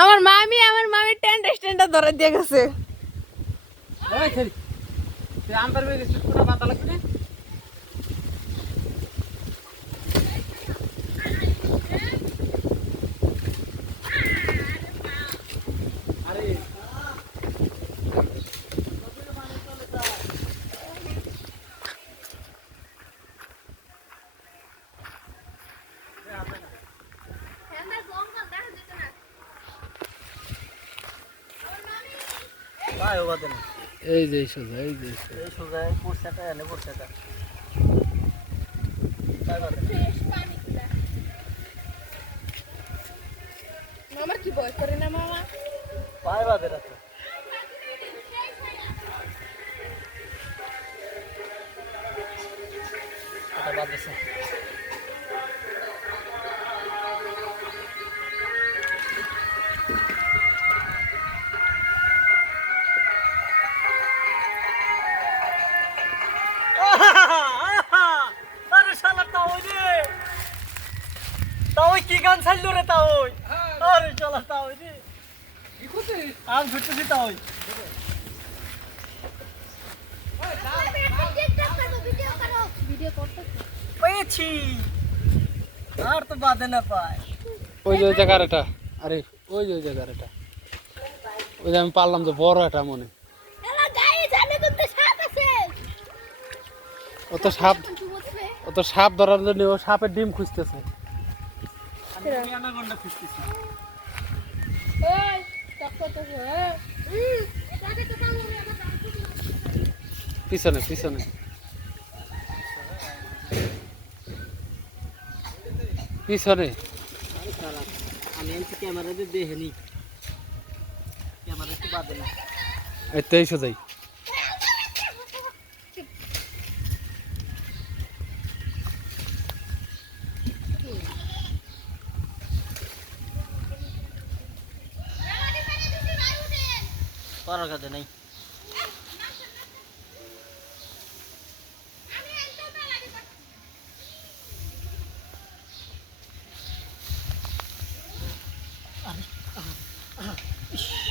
আমার মামি আমার মামি টেন্ট স্ট্যান্ডটা ধরে দিয়ে গেছে। ওই ছেড়ি তুই আম্পার বেগে কোটা পাতা লাগবে না? ভাই ও বাদে না। এই যে সোজা এই যে সোজা। এই সোজা পড়ছেটা এনে বাদে আমার কি ভয় করে না মামা? ভাই বাদে না তো। বাদ দিছে ছাড়লো রে তাওই আরে শালা তাওই রে। আম ছুটতেছি তাওই। ভিডিও করতে পেয়েছি। আর তো বাদে না পায়। ওই যে ওই জায়গার এটা আরে ওই যে ওই জায়গার এটা ওই যে আমি পারলাম যে বড় এটা মনে। এলা গায়ে জানে কিন্তু সাপ আছে। ও তো সাপ ও তো সাপ ধরার জন্য ও সাপের ডিম খুঁজতেছে। পিছনে পিছনে। পিছনে। আরে আমি এমসি ক্যামেরা দিয়ে দেখেনি ক্যামেরা একটু বাদে না। এই সোজাই করার কাছে নাই Ah.